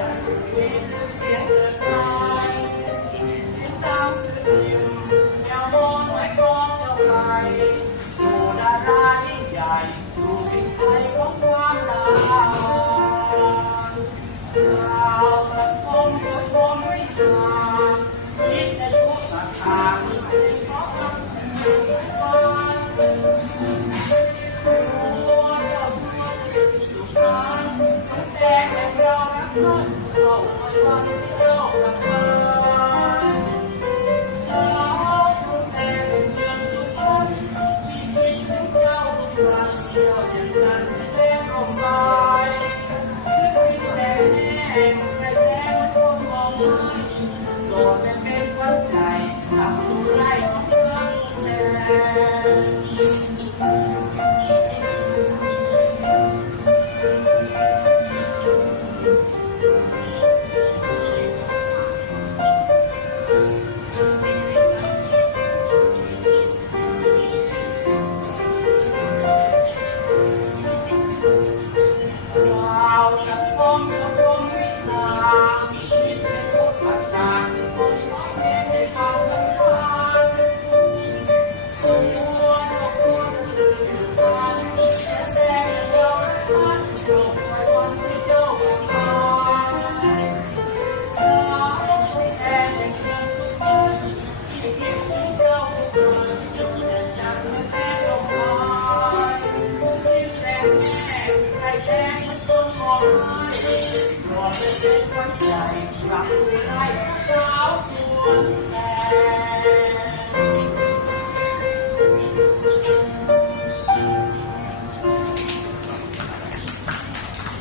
เสียงเกิดตายติดตามสื่อพิมพ์อย่ามองไว้กองเจ้าไทยสู่ดารายิ่งใหญ่สู่เป็นไทยของความตาเราสังคมผู้ชมวิจารณ์คิดในทุกสาขาที่เป็นเพราะคำพูดของตัวเจ้าตัวจะเป็นสุขานแต่แบบเรารักกันเราไม่วันที่เจ้ารักกันสาวคนแต่เป็นเมืองทุกคนที่คิดถึงเจ้าทุกวันเจ้าอย่างนั้นแต่ร่มใสแต่แน่แต่แท้มันคนมองไม่โดดแต่เป็นวันใจทำทุไรของเมืองแท้สังคมผู้ชมวิสาคิดในทุกประการที่คนขอเพียงได้ฟังคำทานตัวเราควรลืมอยู่ทางแต่แสงเราท่านจงไว้วันที่เจ้ายังมาสาวแต่ยังเพียงทุกคนที่คิดถึงเจ้าทุกวันอยู่แต่จังแม่ลงมายิ้มแรงแม่ให้แสงมันต้นมองรอจะเป็นวันใจรักผู้ไล่สาวชวน